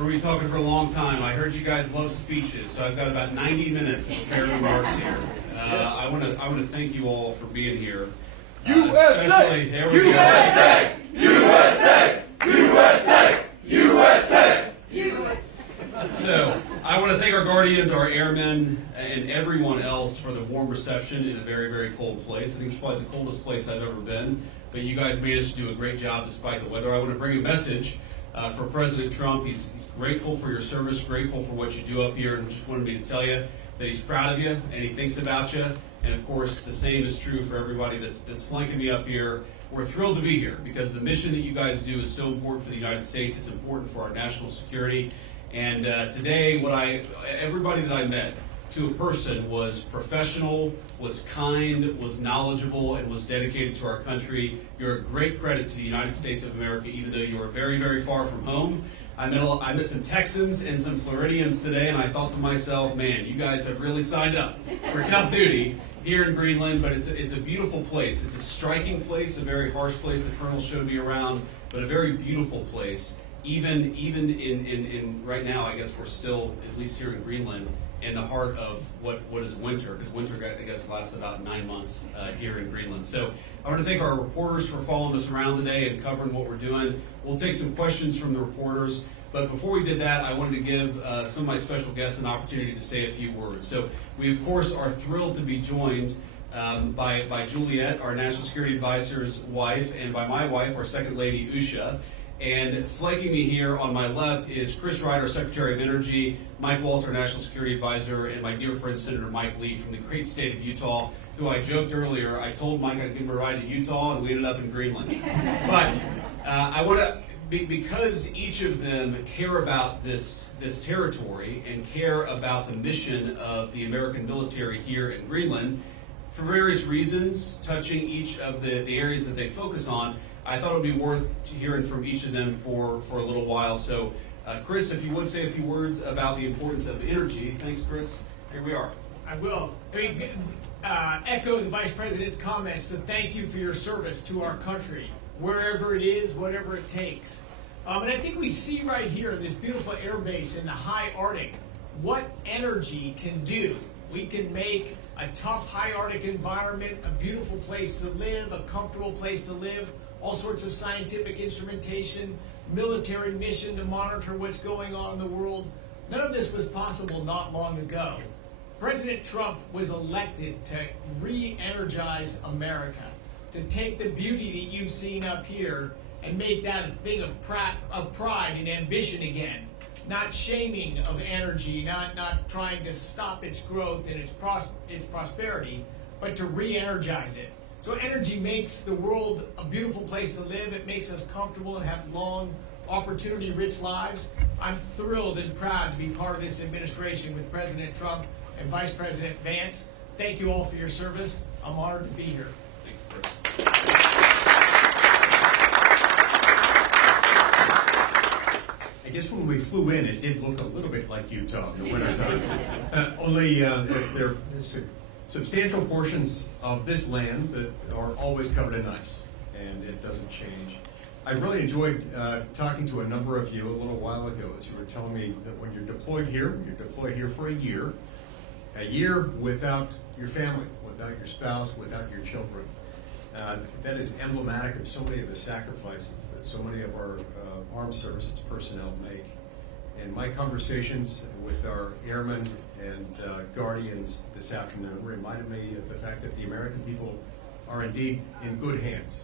We're going to be talking for a long time. I heard you guys love speeches, so I've got about 90 minutes of prepared remarks here. I want to thank you all for being here. USA! There we USA! USA! USA! USA! USA! So, I want to thank our Guardians, our airmen, and everyone else for the warm reception in a very, very cold place. I think it's probably the coldest place I've ever been, but you guys managed to do a great job despite the weather. I want to bring a message for President Trump. He's grateful for your service, grateful for what you do up here, and just wanted me to tell you that he's proud of you and he thinks about you. And of course, the same is true for everybody that's flanking me up here. We're thrilled to be here because the mission that you guys do is so important for the United States. It's important for our national security. And today, everybody that I met, to a person, was professional, was kind, was knowledgeable, and was dedicated to our country. You're a great credit to the United States of America, even though you are very, very far from home. I met some Texans and some Floridians today, and I thought to myself, man, you guys have really signed up for tough duty here in Greenland, but it's a beautiful place. It's a striking place, a very harsh place. The Colonel showed me around, but a very beautiful place. Even in right now, I guess we're still, at least here in Greenland, in the heart of what is winter, because winter, I guess, lasts about 9 months here in Greenland. So I want to thank our reporters for following us around today and covering what we're doing. We'll take some questions from the reporters, but before we did that, I wanted to give some of my special guests an opportunity to say a few words. So we, of course, are thrilled to be joined by Juliet, our National Security Advisor's wife, and by my wife, our Second Lady, Usha. And flanking me here on my left is Chris Ryder, Secretary of Energy, Mike Walter, National Security Advisor, and my dear friend Senator Mike Lee from the great state of Utah, who I joked earlier, I told Mike I'd give him a ride to Utah, and we ended up in Greenland. But I want to, because each of them care about this territory and care about the mission of the American military here in Greenland, for various reasons, touching each of the areas that they focus on, I thought it would be worth hearing from each of them for a little while. So, Chris, if you would say a few words about the importance of energy. Thanks, Chris. Here we are. I will. Echo the Vice President's comments to thank you for your service to our country, wherever it is, whatever it takes. And I think we see right here in this beautiful air base in the high Arctic what energy can do. We can make a tough high Arctic environment a beautiful place to live, a comfortable place to live, all sorts of scientific instrumentation, military mission to monitor what's going on in the world. None of this was possible not long ago. President Trump was elected to re-energize America, to take the beauty that you've seen up here and make that a thing of pride and ambition again. Not shaming of energy, not trying to stop its growth and its prosperity, but to re-energize it. So energy makes the world a beautiful place to live. It makes us comfortable and have long, opportunity-rich lives. I'm thrilled and proud to be part of this administration with President Trump and Vice President Vance. Thank you all for your service. I'm honored to be here. Thank you, Chris. I guess when we flew in, it did look a little bit like Utah in the wintertime. Only there are substantial portions of this land that are always covered in ice, and it doesn't change. I really enjoyed talking to a number of you a little while ago as you were telling me that when you're deployed here for a year without your family, without your spouse, without your children. That is emblematic of so many of the sacrifices that so many of our armed services personnel make. And my conversations with our airmen and Guardians this afternoon reminded me of the fact that the American people are indeed in good hands.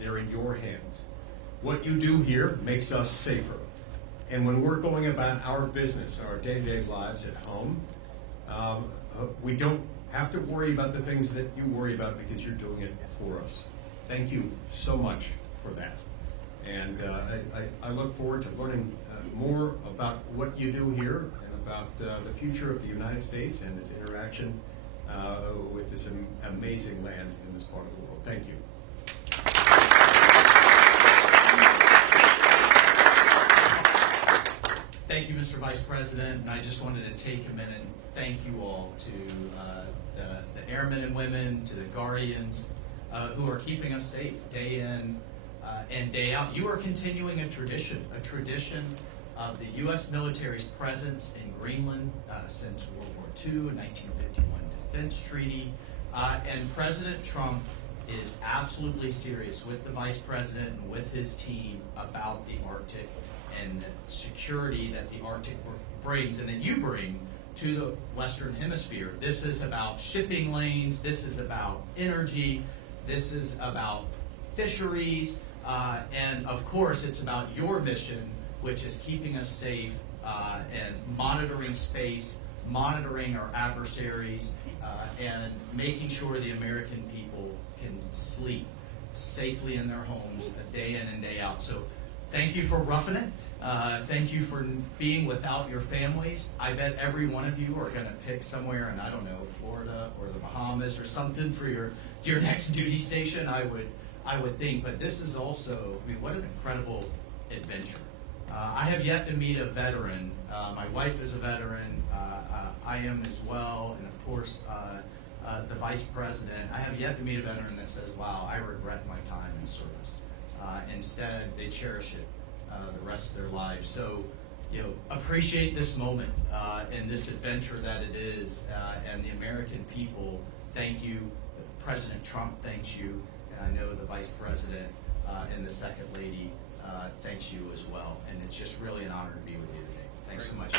They're in your hands. What you do here makes us safer. And when we're going about our business, our day-to-day lives at home, we don't have to worry about the things that you worry about because you're doing it for us. Thank you so much for that. And I look forward to learning more about what you do here and about the future of the United States and its interaction with this amazing land in this part of the world. Thank you. Thank you, Mr. Vice President, and I just wanted to take a minute and thank you all to the airmen and women, to the Guardians, who are keeping us safe day in and day out. You are continuing a tradition of the U.S. military's presence in Greenland since World War II, a 1951 defense treaty. And President Trump is absolutely serious with the Vice President and with his team about the Arctic and the security that the Arctic brings and that you bring to the Western Hemisphere. This is about shipping lanes, this is about energy, this is about fisheries, and of course it's about your mission, which is keeping us safe and monitoring space, monitoring our adversaries, and making sure the American people can sleep safely in their homes day in and day out. So thank you for roughing it. Thank you for being without your families. I bet every one of you are going to pick somewhere in, I don't know, Florida or the Bahamas or something for your next duty station, I would think. But this is also, I mean, what an incredible adventure. I have yet to meet a veteran. My wife is a veteran. I am as well. And of course, the Vice President. I have yet to meet a veteran that says, wow, I regret my time in service. Instead, they cherish it the rest of their lives. So, appreciate this moment and this adventure that it is. And the American people, thank you. President Trump thanks you. And I know the Vice President and the Second Lady thanks you as well. And it's just really an honor to be with you today. Thanks so much.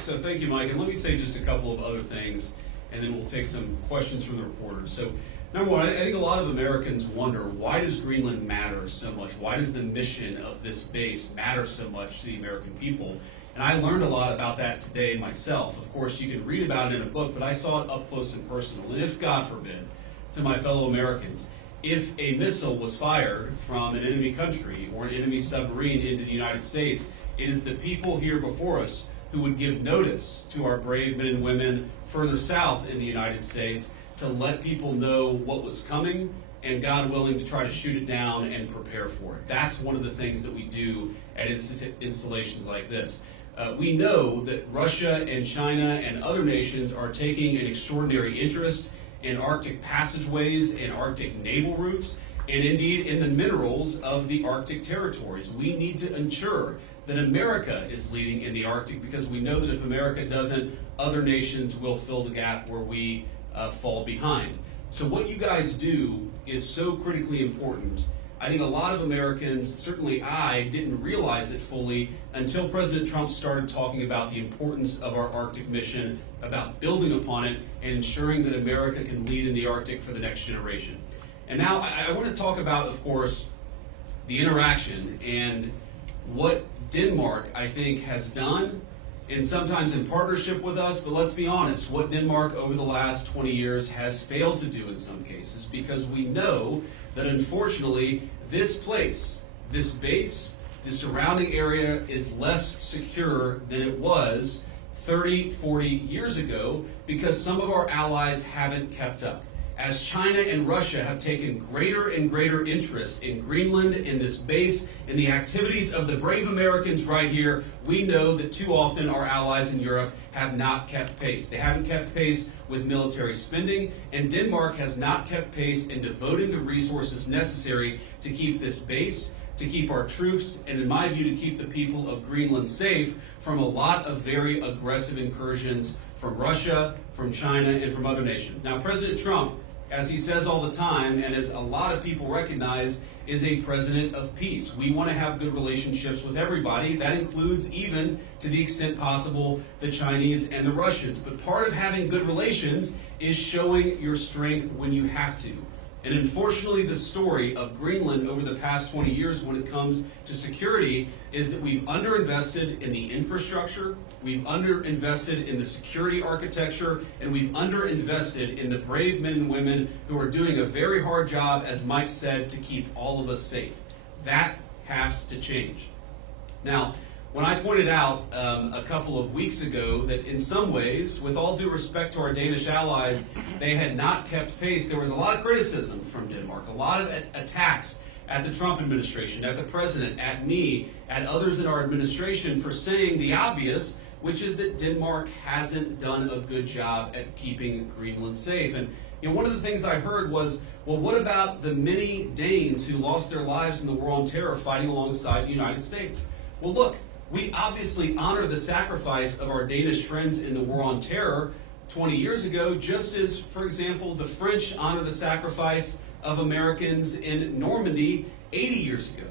So thank you, Mike. And let me say just a couple of other things, and then we'll take some questions from the reporters. So number one, I think a lot of Americans wonder, why does Greenland matter so much? Why does the mission of this base matter so much to the American people? And I learned a lot about that today myself. Of course, you can read about it in a book, but I saw it up close and personal. And if, God forbid, to my fellow Americans, if a missile was fired from an enemy country or an enemy submarine into the United States, it is the people here before us who would give notice to our brave men and women further south in the United States to let people know what was coming and, God willing, to try to shoot it down and prepare for it. That's one of the things that we do at installations like this. We know that Russia and China and other nations are taking an extraordinary interest in Arctic passageways and Arctic naval routes, and indeed in the minerals of the Arctic territories. We need to ensure that America is leading in the Arctic, because we know that if America doesn't, other nations will fill the gap where we fall behind. So what you guys do is so critically important. I think a lot of Americans, certainly I, didn't realize it fully until President Trump started talking about the importance of our Arctic mission, about building upon it, and ensuring that America can lead in the Arctic for the next generation. And now I want to talk about, of course, the interaction and what Denmark, I think, has done, and sometimes in partnership with us, but let's be honest, what Denmark over the last 20 years has failed to do in some cases, because we know that unfortunately this place, this base, the surrounding area is less secure than it was 30, 40 years ago, because some of our allies haven't kept up. As China and Russia have taken greater and greater interest in Greenland, in this base, in the activities of the brave Americans right here, we know that too often our allies in Europe have not kept pace. They haven't kept pace with military spending, and Denmark has not kept pace in devoting the resources necessary to keep this base, to keep our troops, and in my view, to keep the people of Greenland safe from a lot of very aggressive incursions from Russia, from China, and from other nations. Now, President Trump, as he says all the time, and as a lot of people recognize, is a president of peace. We want to have good relationships with everybody. That includes, even to the extent possible, the Chinese and the Russians. But part of having good relations is showing your strength when you have to. And unfortunately, the story of Greenland over the past 20 years when it comes to security is that we've underinvested in the infrastructure, we've underinvested in the security architecture, and we've underinvested in the brave men and women who are doing a very hard job, as Mike said, to keep all of us safe. That has to change. Now, when I pointed out a couple of weeks ago that in some ways, with all due respect to our Danish allies, they had not kept pace, there was a lot of criticism from Denmark, a lot of attacks at the Trump administration, at the president, at me, at others in our administration for saying the obvious, which is that Denmark hasn't done a good job at keeping Greenland safe. And One of the things I heard was, well, what about the many Danes who lost their lives in the War on Terror fighting alongside the United States? Well, look, we obviously honor the sacrifice of our Danish friends in the War on Terror 20 years ago, just as, for example, the French honor the sacrifice of Americans in Normandy 80 years ago.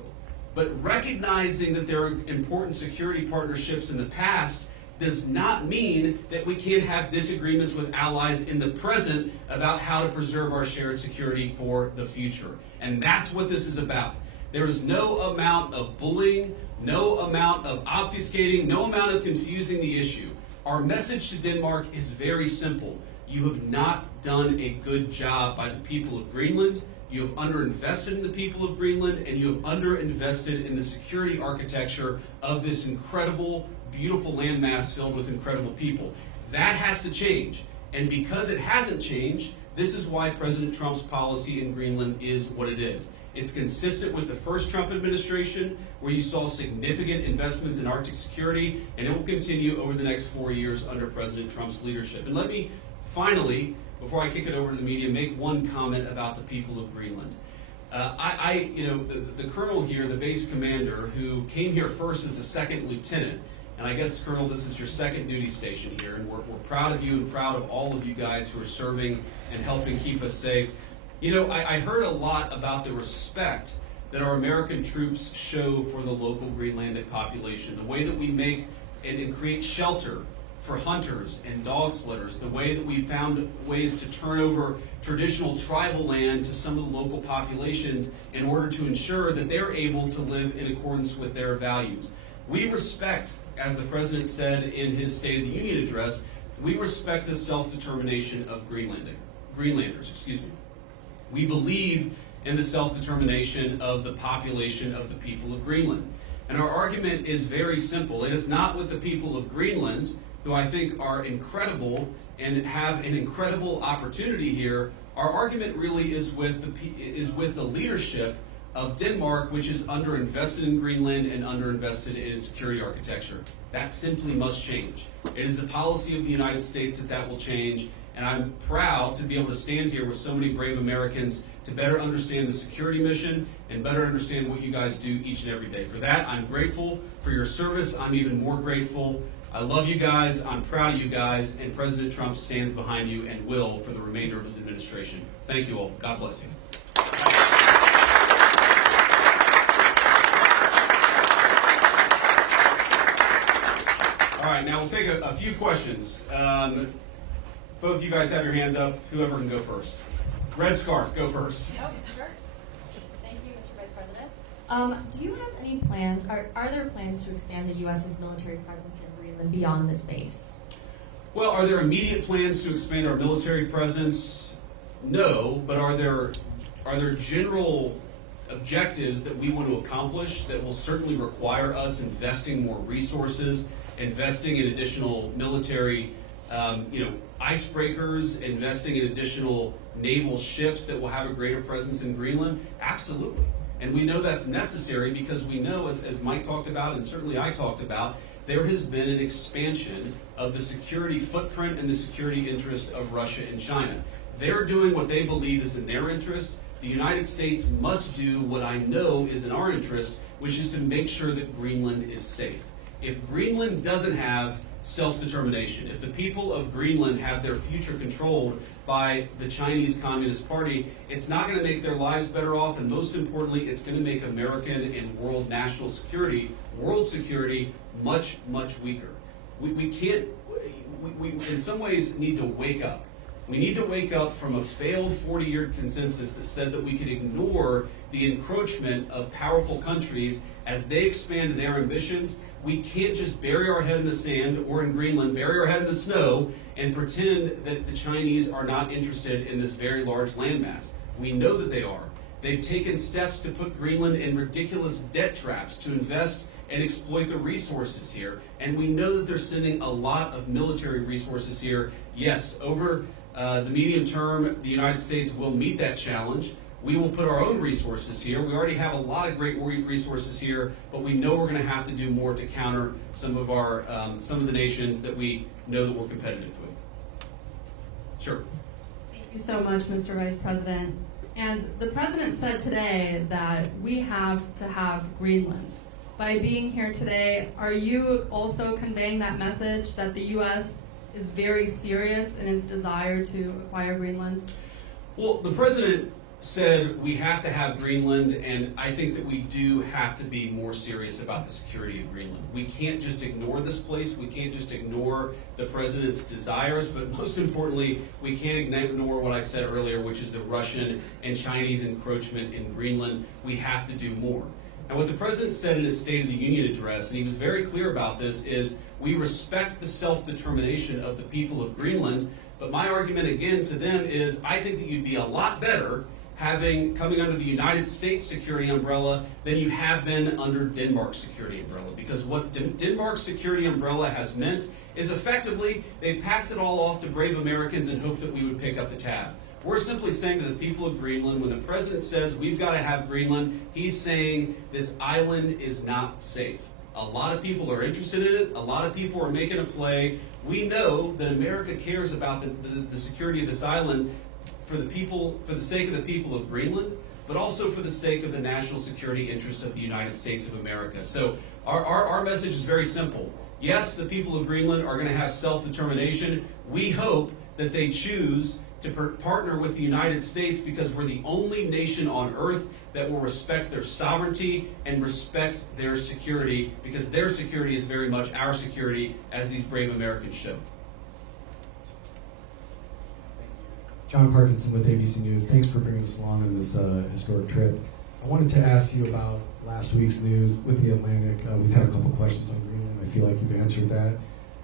But recognizing that there are important security partnerships in the past does not mean that we can't have disagreements with allies in the present about how to preserve our shared security for the future. And that's what this is about. There is no amount of bullying, no amount of obfuscating, no amount of confusing the issue. Our message to Denmark is very simple. You have not done a good job by the people of Greenland. You have underinvested in the people of Greenland, and you have underinvested in the security architecture of this incredible, beautiful landmass filled with incredible people. That has to change. And because it hasn't changed, this is why President Trump's policy in Greenland is what it is. It's consistent with the first Trump administration, where you saw significant investments in Arctic security, and it will continue over the next 4 years under President Trump's leadership. And let me finally, before I kick it over to the media, make one comment about the people of Greenland. The colonel here, the base commander, who came here first as a second lieutenant, and I guess, Colonel, this is your second duty station here, and we're proud of you and proud of all of you guys who are serving and helping keep us safe. I heard a lot about the respect that our American troops show for the local Greenlandic population, the way that we make and create shelter for hunters and dog sledders, the way that we found ways to turn over traditional tribal land to some of the local populations in order to ensure that they're able to live in accordance with their values. We respect, as the President said in his State of the Union address, we respect the self-determination of Greenlanders. We believe in the self-determination of the population of the people of Greenland. And our argument is very simple. It is not with the people of Greenland, who I think are incredible and have an incredible opportunity here. Our argument really is with the leadership of Denmark, which is underinvested in Greenland and underinvested in its security architecture. That simply must change. It is the policy of the United States that will change, and I'm proud to be able to stand here with so many brave Americans to better understand the security mission and better understand what you guys do each and every day. For that, I'm grateful. For your service, I'm even more grateful. I love you guys, I'm proud of you guys, and President Trump stands behind you and will for the remainder of his administration. Thank you all. God bless you. All right, now we'll take a few questions. Both of you guys have your hands up. Whoever can go first. Red scarf, go first. Oh, sure. Thank you, Mr. Vice President. Do you have any plans, are there plans to expand the U.S.'s military presence in Greenland beyond this base? Well, are there immediate plans to expand our military presence? No, but are there general objectives that we want to accomplish that will certainly require us investing more resources, investing in additional military icebreakers, investing in additional naval ships that will have a greater presence in Greenland? Absolutely. And we know that's necessary because we know, as Mike talked about and certainly I talked about, there has been an expansion of the security footprint and the security interest of Russia and China. They're doing what they believe is in their interest. The United States must do what I know is in our interest, which is to make sure that Greenland is safe. If Greenland doesn't have self-determination, if the people of Greenland have their future controlled by the Chinese Communist Party, it's not going to make their lives better off, and most importantly, it's going to make American and world national security, world security, much, much weaker. We in some ways need to wake up. We need to wake up from a failed 40-year consensus that said that we could ignore the encroachment of powerful countries as they expand their ambitions. We can't just bury our head in the sand, or in Greenland, bury our head in the snow and pretend that the Chinese are not interested in this very large landmass. We know that they are. They've taken steps to put Greenland in ridiculous debt traps to invest and exploit the resources here. And we know that they're sending a lot of military resources here. Yes, over the medium term, the United States will meet that challenge. We will put our own resources here. We already have a lot of great resources here, but we know we're going to have to do more to counter some of the nations that we know that we're competitive with. Sure. Thank Thank you so much, Mr. Vice President. And the President said today that we have to have Greenland. By being here today, are you also conveying that message that the U.S. is very serious in its desire to acquire Greenland? Well, the President said we have to have Greenland, and I think that we do have to be more serious about the security of Greenland. We can't just ignore this place. We can't just ignore the President's desires, but most importantly, we can't ignore what I said earlier, which is the Russian and Chinese encroachment in Greenland. We have to do more. And what the President said in his State of the Union address, and he was very clear about this, is we respect the self-determination of the people of Greenland, but my argument again to them is I think that you'd be a lot better coming under the United States security umbrella than you have been under Denmark's security umbrella. Because what Denmark's security umbrella has meant is effectively they've passed it all off to brave Americans and hoped that we would pick up the tab. We're simply saying to the people of Greenland, when the President says we've got to have Greenland, he's saying this island is not safe. A lot of people are interested in it. A lot of people are making a play. We know that America cares about the security of this island for the sake of the people of Greenland, but also for the sake of the national security interests of the United States of America. So our message is very simple. Yes, the people of Greenland are going to have self-determination. We hope that they choose to partner with the United States because we're the only nation on earth that will respect their sovereignty and respect their security, because their security is very much our security, as these brave Americans show. John Parkinson with ABC News. Thanks for bringing us along on this historic trip. I wanted to ask you about last week's news with the Atlantic. We've had a couple questions on Greenland. I feel like you've answered that.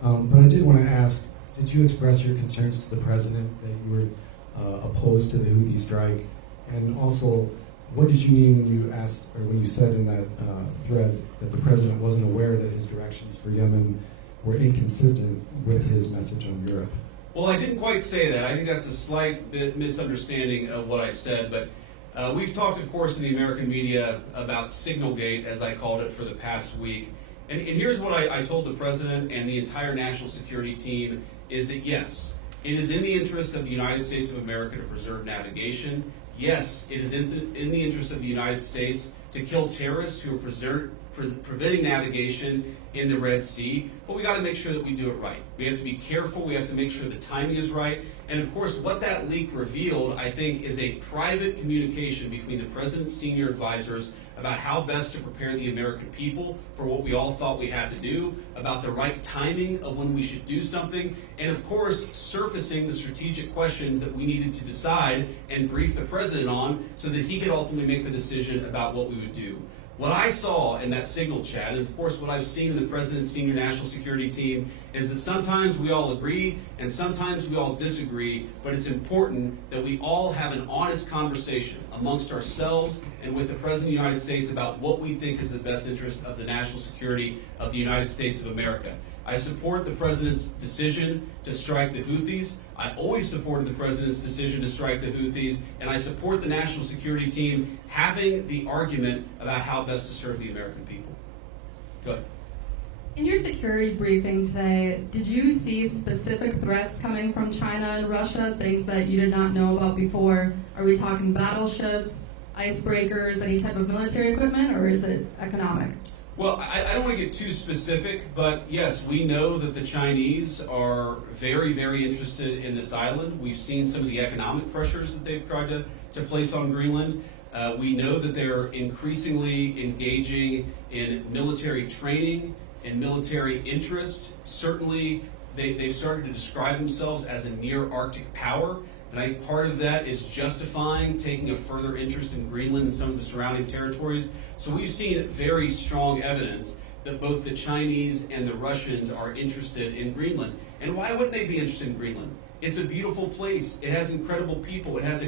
But I did want to ask, did you express your concerns to the President that you were opposed to the Houthi strike? And also, what did you mean when you asked, or when you said in that thread that the President wasn't aware that his directions for Yemen were inconsistent with his message on Europe? Well, I didn't quite say that. I think that's a slight bit misunderstanding of what I said, but we've talked, of course, in the American media about Signalgate, as I called it, for the past week. And here's what I told the President and the entire national security team, is that yes, it is in the interest of the United States of America to preserve navigation. Yes, it is in the interest of the United States to kill terrorists who are preventing navigation in the Red Sea, but we got to make sure that we do it right. We have to be careful. We have to make sure the timing is right. And of course, what that leak revealed, I think, is a private communication between the President's senior advisors about how best to prepare the American people for what we all thought we had to do, about the right timing of when we should do something, and of course, surfacing the strategic questions that we needed to decide and brief the President on so that he could ultimately make the decision about what we would do. What I saw in that Signal chat, and of course what I've seen in the President's senior national security team, is that sometimes we all agree and sometimes we all disagree, but it's important that we all have an honest conversation amongst ourselves and with the President of the United States about what we think is the best interest of the national security of the United States of America. I support the President's decision to strike the Houthis. I always supported the President's decision to strike the Houthis, and I support the national security team having the argument about how best to serve the American people. Go ahead. In your security briefing today, did you see specific threats coming from China and Russia, things that you did not know about before? Are we talking battleships, icebreakers, any type of military equipment, or is it economic? Well, I don't want to get too specific, but yes, we know that the Chinese are very, very interested in this island. We've seen some of the economic pressures that they've tried to place on Greenland. We know that they're increasingly engaging in military training and military interest. Certainly, they've started to describe themselves as a near-Arctic power. And I think part of that is justifying taking a further interest in Greenland and some of the surrounding territories. So we've seen very strong evidence that both the Chinese and the Russians are interested in Greenland. And why wouldn't they be interested in Greenland? It's a beautiful place. It has incredible people. It has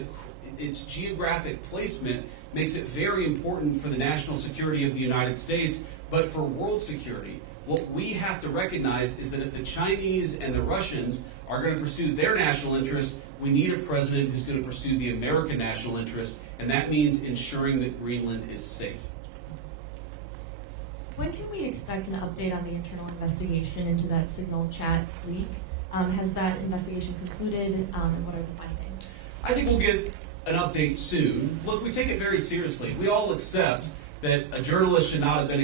its geographic placement makes it very important for the national security of the United States, but for world security. What we have to recognize is that if the Chinese and the Russians are going to pursue their national interests, we need a president who's going to pursue the American national interest, and that means ensuring that Greenland is safe. When can we expect an update on the internal investigation into that Signal chat leak? Has that investigation concluded, and what are the findings? I think we'll get an update soon. Look, we take it very seriously. We all accept that a journalist should not have been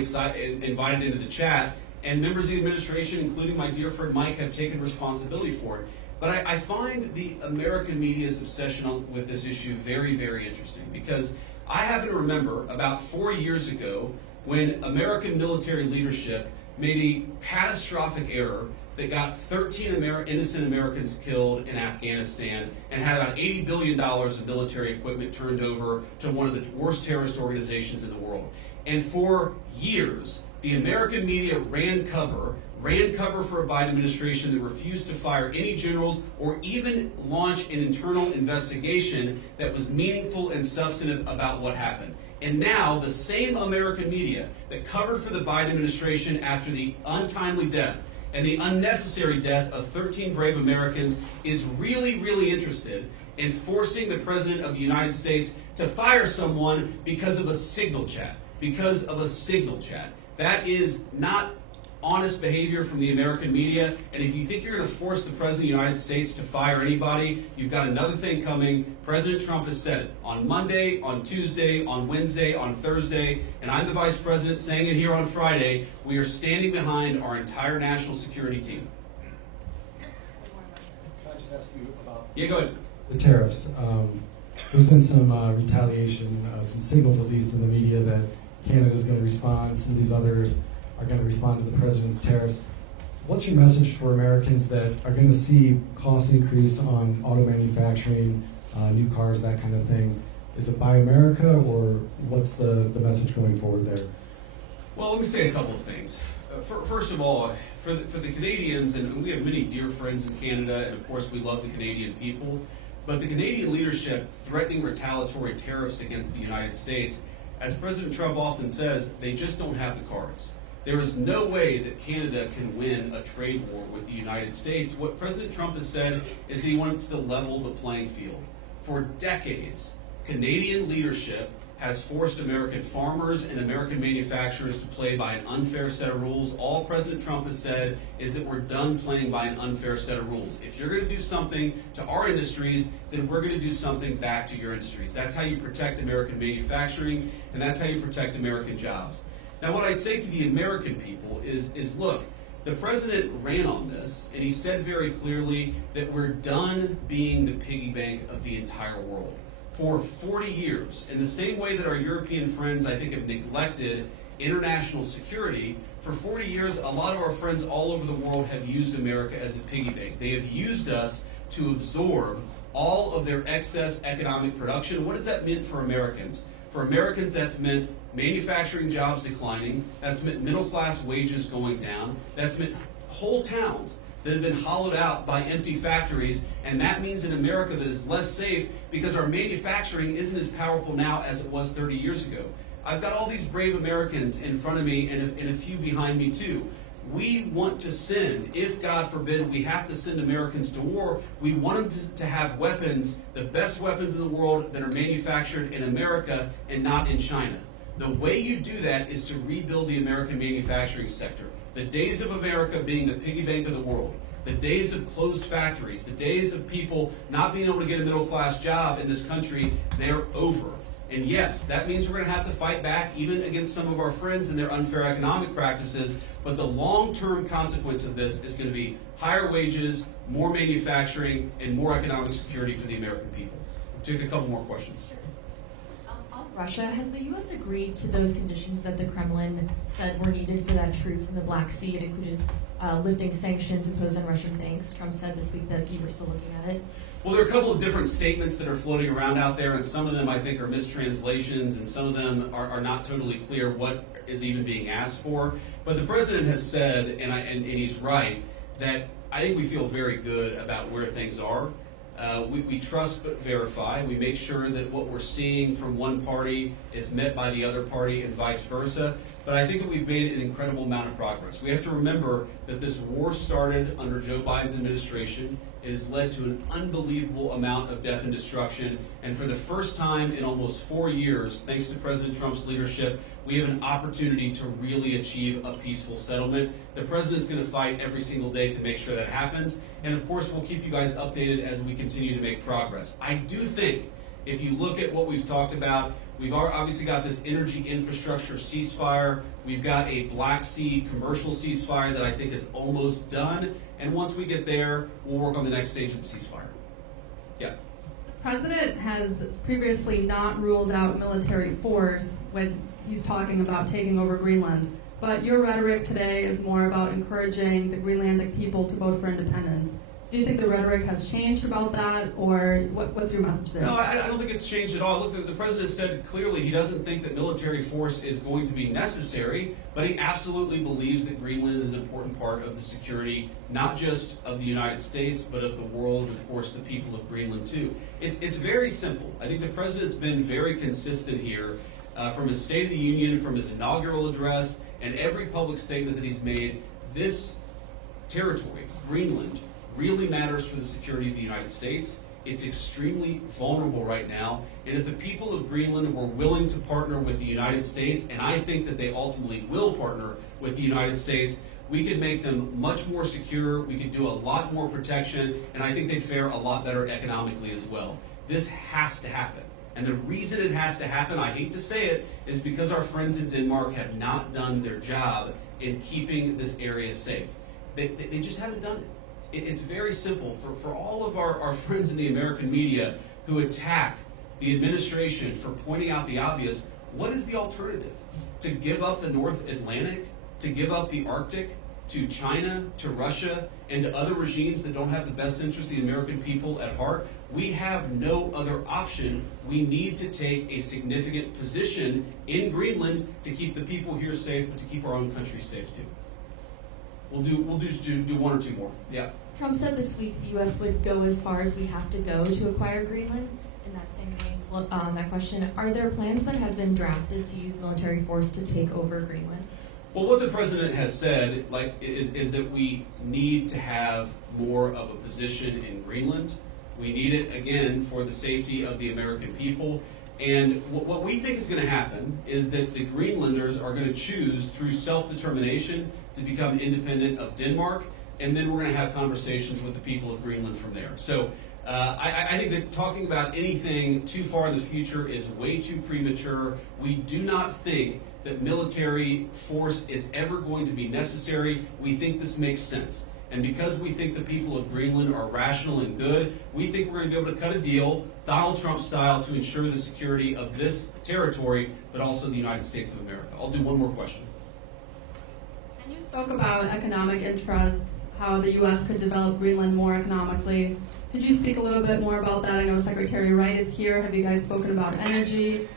invited into the chat, and members of the administration, including my dear friend Mike, have taken responsibility for it. But I find the American media's obsession with this issue very, very interesting, because I happen to remember about 4 years ago when American military leadership made a catastrophic error that got 13 innocent Americans killed in Afghanistan and had about $80 billion of military equipment turned over to one of the worst terrorist organizations in the world. And for years, the American media ran cover for a Biden administration that refused to fire any generals or even launch an internal investigation that was meaningful and substantive about what happened. And now the same American media that covered for the Biden administration after the untimely death and the unnecessary death of 13 brave Americans is really, really interested in forcing the President of the United States to fire someone because of a signal chat. That is not honest behavior from the American media, and if you think you're going to force the President of the United States to fire anybody, you've got another thing coming. President Trump has said it on Monday, on Tuesday, on Wednesday, on Thursday, and I'm the Vice President saying it here on Friday. We are standing behind our entire national security team. Can I just ask you about Yeah, go ahead. the tariffs? There's been some retaliation, some signals at least in the media that Canada's going to respond, some of these others are going to respond to the president's tariffs. What's your message for Americans that are going to see cost increase on auto manufacturing, new cars, that kind of thing? Is it Buy America, or what's the message going forward there? Well, let me say a couple of things. First of all, for the Canadians, and we have many dear friends in Canada, and of course we love the Canadian people, but the Canadian leadership threatening retaliatory tariffs against the United States, as President Trump often says, they just don't have the cards. There is no way that Canada can win a trade war with the United States. What President Trump has said is that he wants to level the playing field. For decades, Canadian leadership has forced American farmers and American manufacturers to play by an unfair set of rules. All President Trump has said is that we're done playing by an unfair set of rules. If you're going to do something to our industries, then we're going to do something back to your industries. That's how you protect American manufacturing, and that's how you protect American jobs. Now, what I'd say to the American people is look, the president ran on this, and he said very clearly that we're done being the piggy bank of the entire world. For 40 years, in the same way that our European friends, I think, have neglected international security, for 40 years, a lot of our friends all over the world have used America as a piggy bank. They have used us to absorb all of their excess economic production. What does that mean for Americans? For Americans, that's meant manufacturing jobs declining, that's meant middle-class wages going down, that's meant whole towns that have been hollowed out by empty factories, and that means an America that is less safe because our manufacturing isn't as powerful now as it was 30 years ago. I've got all these brave Americans in front of me and a few behind me too. We want to send, if God forbid we have to send Americans to war, we want them to have weapons, the best weapons in the world that are manufactured in America and not in China. The way you do that is to rebuild the American manufacturing sector. The days of America being the piggy bank of the world, the days of closed factories, the days of people not being able to get a middle-class job in this country, they're over. And yes, that means we're going to have to fight back even against some of our friends and their unfair economic practices, but the long-term consequence of this is going to be higher wages, more manufacturing, and more economic security for the American people. We'll take a couple more questions. On Russia, has the U.S. agreed to those conditions that the Kremlin said were needed for that truce in the Black Sea? It included lifting sanctions imposed on Russian banks. Trump said this week that you were still looking at it. Well, there are a couple of different statements that are floating around out there, and some of them I think are mistranslations, and some of them are not totally clear what is even being asked for. But the president has said, and he's right, that I think we feel very good about where things are. We trust but verify. We make sure that what we're seeing from one party is met by the other party and vice versa. but I think that we've made an incredible amount of progress. We have to remember that this war started under Joe Biden's administration. It has led to an unbelievable amount of death and destruction, and for the first time in almost 4 years, thanks to President Trump's leadership, we have an opportunity to really achieve a peaceful settlement. The president's going to fight every single day to make sure that happens, and of course, we'll keep you guys updated as we continue to make progress. I do think, if you look at what we've talked about, we've obviously got this energy infrastructure ceasefire. We've got a Black Sea commercial ceasefire that I think is almost done. And once we get there, we'll work on the next stage of the ceasefire. Yeah. The president has previously not ruled out military force when he's talking about taking over Greenland. But your rhetoric today is more about encouraging the Greenlandic people to vote for independence. Do you think the rhetoric has changed about that, or what's your message there? No, I don't think it's changed at all. Look, the president said clearly he doesn't think that military force is going to be necessary, but he absolutely believes that Greenland is an important part of the security, not just of the United States, but of the world, and of course the people of Greenland too. It's very simple. I think the president's been very consistent here from his State of the Union, from his inaugural address, and every public statement that he's made. This territory, Greenland, really matters for the security of the United States. It's extremely vulnerable right now, and if the people of Greenland were willing to partner with the United States, and I think that they ultimately will partner with the United States, we could make them much more secure, we could do a lot more protection, and I think they'd fare a lot better economically as well. This has to happen. And the reason it has to happen, I hate to say it, is because our friends in Denmark have not done their job in keeping this area safe. They just haven't done it. It's very simple. For all of our friends in the American media who attack the administration for pointing out the obvious, what is the alternative? To give up the North Atlantic? To give up the Arctic? To China? To Russia? And to other regimes that don't have the best interest of the American people at heart? We have no other option. We need to take a significant position in Greenland to keep the people here safe, but to keep our own country safe too. We'll do one or two more. Yeah. Trump said this week the U.S. would go as far as we have to go to acquire Greenland. In that same vein, that question, are there plans that have been drafted to use military force to take over Greenland? Well, what the president has said is that we need to have more of a position in Greenland. We need it, again, for the safety of the American people. And what we think is going to happen is that the Greenlanders are going to choose through self-determination to become independent of Denmark, and then we're going to have conversations with the people of Greenland from there. So I think that talking about anything too far in the future is way too premature. We do not think that military force is ever going to be necessary. We think this makes sense. And because we think the people of Greenland are rational and good, we think we're going to be able to cut a deal, Donald Trump style, to ensure the security of this territory, but also the United States of America. I'll do one more question. And you spoke about economic interests, how the U.S. could develop Greenland more economically. Could you speak a little bit more about that? I know Secretary Wright is here. Have you guys spoken about energy?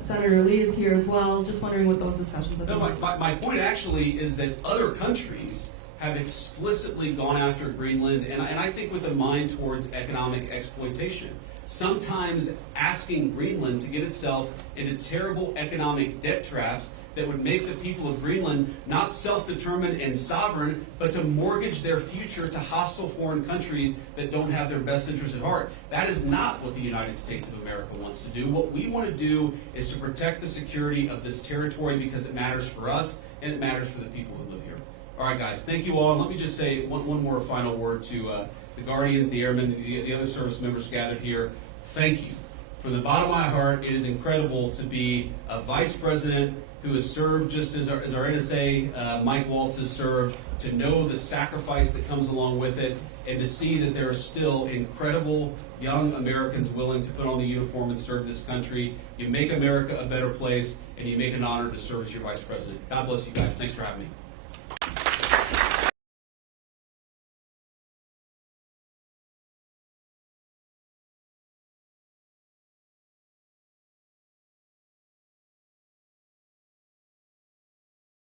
Senator Lee is here as well. Just wondering what those discussions have been. No, my point actually is that other countries have explicitly gone after Greenland, and I think with a mind towards economic exploitation. Sometimes asking Greenland to get itself into terrible economic debt traps that would make the people of Greenland not self-determined and sovereign, but to mortgage their future to hostile foreign countries that don't have their best interests at heart. That is not what the United States of America wants to do. What we want to do is to protect the security of this territory because it matters for us and it matters for the people who live here. All right, guys, thank you all. And let me just say one more final word to the Guardians, the Airmen, the other service members gathered here. Thank you. From the bottom of my heart, it is incredible to be a vice president who has served just as our NSA, Mike Waltz, has served, to know the sacrifice that comes along with it, and to see that there are still incredible young Americans willing to put on the uniform and serve this country. You make America a better place, and you make an honor to serve as your vice president. God bless you guys. Thanks for having me.